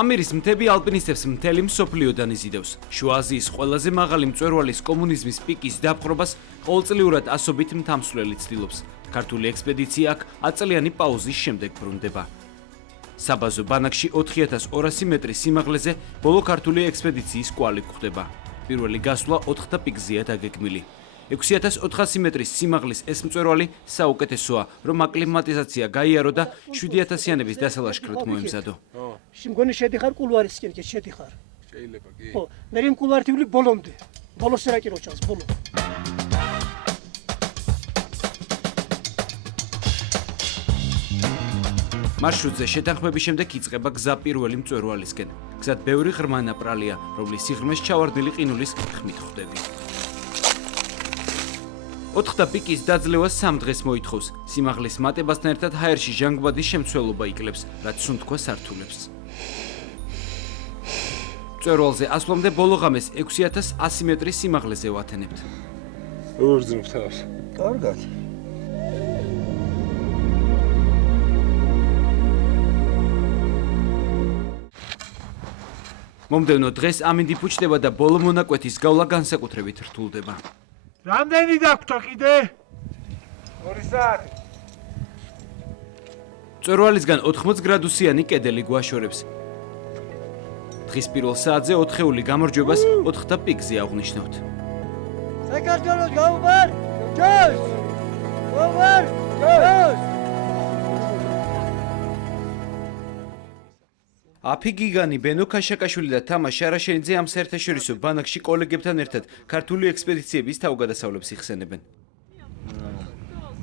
პამირის მთები ალპინისტებს მთელი მსოფლიოდან იზიდავს. შუა აზიის ყველაზე მაღალი მწვერვალის კომუნიზმის პიკის დაპყრობას ყოველწლიურად ასობით მთამსვლელი ცდილობს. ქართული ექსპედიცია აქ 10 წლიანი პაუზის შემდეგ ბრუნდება. საბაზო ბანაკში 4200 მეტრის სიმაღლეზე ბოლო ქართული ექსპედიციის კვალი გვხვდება. პირველი გასვლა 4 პიკზეა დაგეგმილი. 6400 მეტრის სიმაღლის ეს მწვერვალი საუკეთესოა, რომ აკლიმატიზაცია გაიარო და 7000-იანების დასალაშქროდ მოემზადო. შემგონი შედიხარ კულვარისკენ კი შედიხარ. შეიძლება კი. ხო, მე იმ კულვართიული ბოლომდე. ბოლოს რა კი როჩავს, ბოლო. მარშრუტზე შეთანხმების შემდეგ იწყება გზა პირველი მწვერვალისკენ. გზად ბევრი ღრმა ნაპრალია, რომლის სიღრმეს ჩავარდნილი ყინულის ხმით ხვდები. 4 პიკის დაძლევა 3 დღეს მოითხოვს. სიმაღლის მატებასთან ერთად ჰაერში ჟანგბადის შემცველობა იკლებს, რაც სუნთქვა სართულებს. მწვერვალზე ასვლამდე ბოლო ღამეს 6100 მეტრის სიმაღლეზე ვათენებთ. როგორ ძნობ თავს? კარგად. მომდევნო დღეს ამინდი ფუჭდება და ბოლო მონაკვეთის გავლა განსაკუთრებით რთულდება. რამდენი დაგვრჩა კიდე? 2 საათი. მწვერვალისგან 80 გრადუსიანი კედელი გვაშორებს. დღის პირველ საათზე 4-ეული გამარჯვებას 4 პიკზე აღნიშნავთ. საქართველოს გაუბარ! ჯოს! გაუბარ! ჯოს! აფიგიგანი, ბენო ქაშაკაშვილი და თამაშ შარაშენიძე ამ საერთაშორისო ბანაკში კოლეგებთან ერთად ქართული ექსპედიციების თავგადასავლებს იხსენებენ.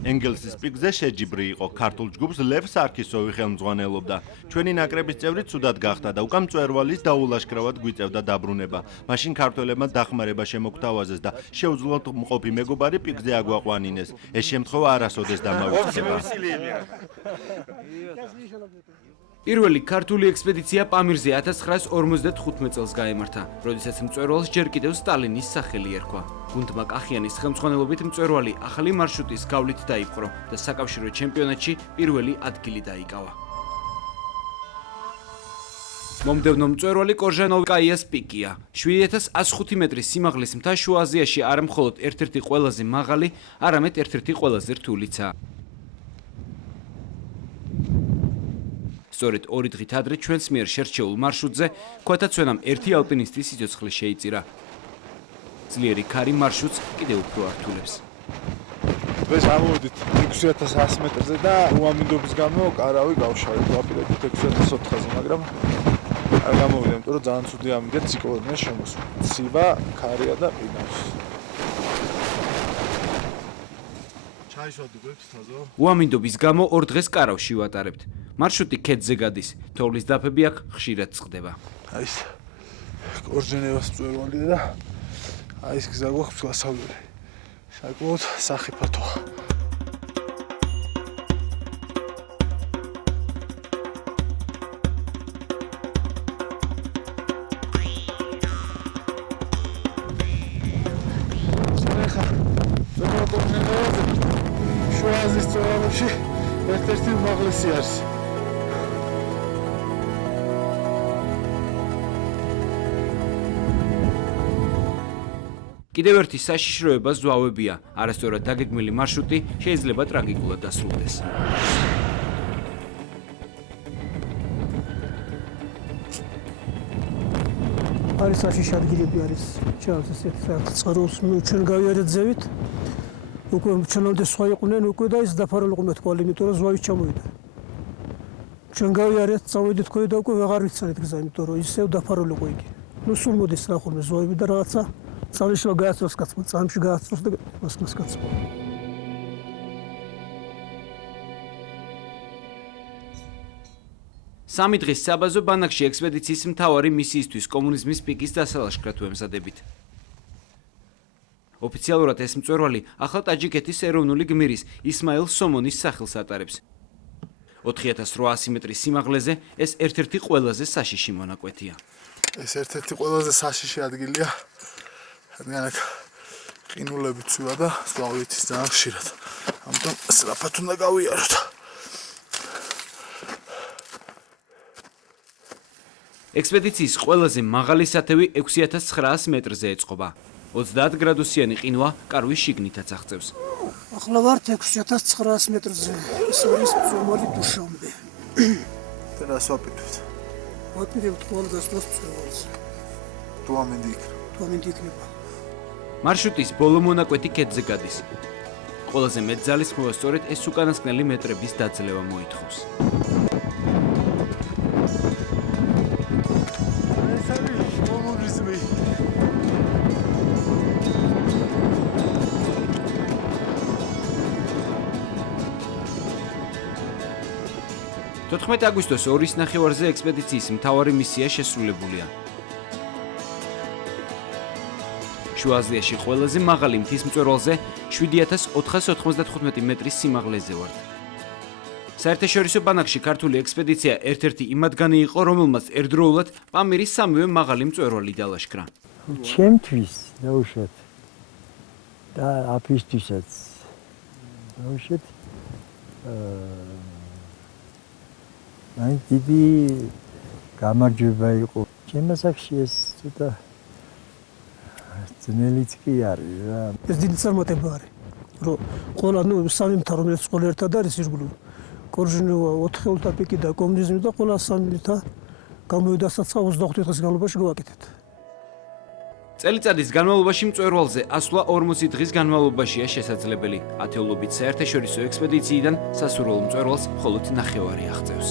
ენგელსის პიკზე შეჯიბრი იყო. ქართულ ჯგუფს ლევ სარქისოვი ხელმძღვანელობდა. ჩვენი ნაკრების წევრი ცუდად გახდა და უკან მწვერვალის დაულაშქრავად გვიწევდა დაბრუნება. მაშინ ქართველებმა დახმარება შემოგთავაზეს და შეუძლოთ მყოფი მეგობარი პიკზე აგვაყვანინეს. ეს შემთხვევა არასოდეს დამავიწყდება. პირველი ქართული ექსპედიცია პამირზე 1955 წელს გაემართა, როდესაც მწვერვალს ჯერ კიდევ სტალინის სახელი ერქვა. გუნდმა კახიანის ხელმძღვანელობით მწვერვალი ახალი მარშრუტის გავლით დაიპყრო და საკავშირო ჩემპიონატში პირველი ადგილი დაიკავა. მომდევნო მწვერვალი კორჟანოვკაიას პიკია. 7105 მეტრის სიმაღლის მთა შუა აზიაში არა მხოლოდ ერთ-ერთი ყველაზე მაღალი, არამედ ერთ-ერთი ყველაზე რთულიცაა. სწორედ 2 დღით ადრე ჩვენს მიერ შერჩეულ მარშრუტზე ქვათაცვენამ ერთი ალპინისტის სიცოცხლე შეიწირა. ძლიერი ქარი მარშრუტს კიდევ უფრო ართულებს. დღეს ამოვედით 6100 მეტრზე და უამინდობის გამო კარავი გავშალეთ ვაპირებთ 6400-ზე, მაგრამ არ გამოვიდა, იმიტომ რომ ძალიან ცუდი ამინდია ციკლონია შემოსვა. ცივა, ქარია და ყინავს. ჩაისვადო გვექს თაზო? უამინდობის გამო 2 დღეს კარავში ვატარებთ. მარშრუტი ქედზე გადის, თოვლის დაფები აქ ხშირად წყდება. აი ეს კორჟენევას მწვერვალი და აი ეს გზა გვაქვს გასავლელი. საკმაოდ სახიფათოა. შუა აზიის მწვერვალებში ერთ-ერთი უმაღლესი არის. კიდევ ერთი საშიშროება ზვავებია. არასწორად დაგეგმილი მარშრუტი შეიძლება ტრაგიკულად დასრულდეს. არის საშიში ადგილები არის. ჩავს ესეთ წყაროს ჩვენ გავიარეთ ზევით. უკვე ჩვენამდე სხვა იყვნენ უკვე და ის დაფარული ყუმეთ კვალი, იმიტომ რომ ზვავით ჩამოვიდა. ჩვენ გავიარეთ, წავედით ქვე და უკვე ვეღარ ვიცანით გზა, იმიტომ რომ ისევ დაფარული იყო იგი. ნუ სულ მოდის რა ხოლმე ზვავები და რაღაცა წამში გააცროს კაცმა, წამში გააცროს და მასკას კაცმა. სამი დღის საბაზო ბანაკში ექსპედიციის მთავარი მისიისთვის კომუნიზმის პიკის დასალაშქრად ვემზადებით. ოფიციალურად ეს მწვერვალი ახლა ტაჯიკეთის ეროვნული გმირის ისმაილ სომონის სახელს ატარებს. 4800 მეტრის სიმაღლეზე ეს ერთ-ერთი ყველაზე საშიში მონაკვეთია. ეს ერთ-ერთი ყველაზე საშიში ადგილია. რადგან აქ ყინულები ცვივა და ზვავით ძალიან ხშირად. ამიტომ სწრაფად უნდა გავიაროთ. ექსპედიციის ყველაზე მაღალი სათევი 6900 მეტრზე ეწყობა. 30 გრადუსიანი ყინვა კარვის შიგნითაც აღწევს. ახლა ვართ 6900 მეტრზე. ეს არის ძველი დუშანბე. რას ვაპირებთ? ვაპირებთ ყველა დასწროს წვერვალს. თუ ამინდი იქნება. თუ ამინდი იქნება. მარშრუტის ბოლო მონაკვეთი ქედზე გადის. ყველაზე მეტ ძალისხმევას სწორედ ეს უკანასკნელი მეტრების დაძლევა მოითხოვს. ეს არის კომუნიზმი. 14 აგვისტოს 2-ის ნახევარზე ექსპედიციის მთავარი მისია შესრულებულია. შუა აზიაში ყველაზე მაღალი მთის მწვერვალზე 7495 მეტრის სიმაღლეზე ვართ. საერთაშორისო ბანაკში ქართული ექსპედიცია ერთ-ერთი იმ მათგანი იყო, რომელმაც ერთდროულად პამირის სამივე მაღალი მწვერვალი დალაშქრა. ჩემთვის დაუშვათ და აფისთვისაც დაუშვათ აი დიდი გამარჯვება იყო ჩემ ასაკში ეს ცოტა ძნელიც კი არის რა ეს დიდი წარმატება არის. რომ ყველა სამი მთა რომელიც ყველა ერთად არის ირგვლივ. კორჟინოვა 4 ხელთა პიკი და კომუნიზმი და ყველა სამი მთა გამოვიდა 25 დღის განმავლობაში გავაკეთეთ. წელიწადის განმავლობაში მწვერვალზე ასვლა 40 დღის განმავლობაშია შესაძლებელი. ათეულობით საერთაშორისო ექსპედიციიდან სასურველ მწვერვალს მხოლოდ ნახევარი აღწევს.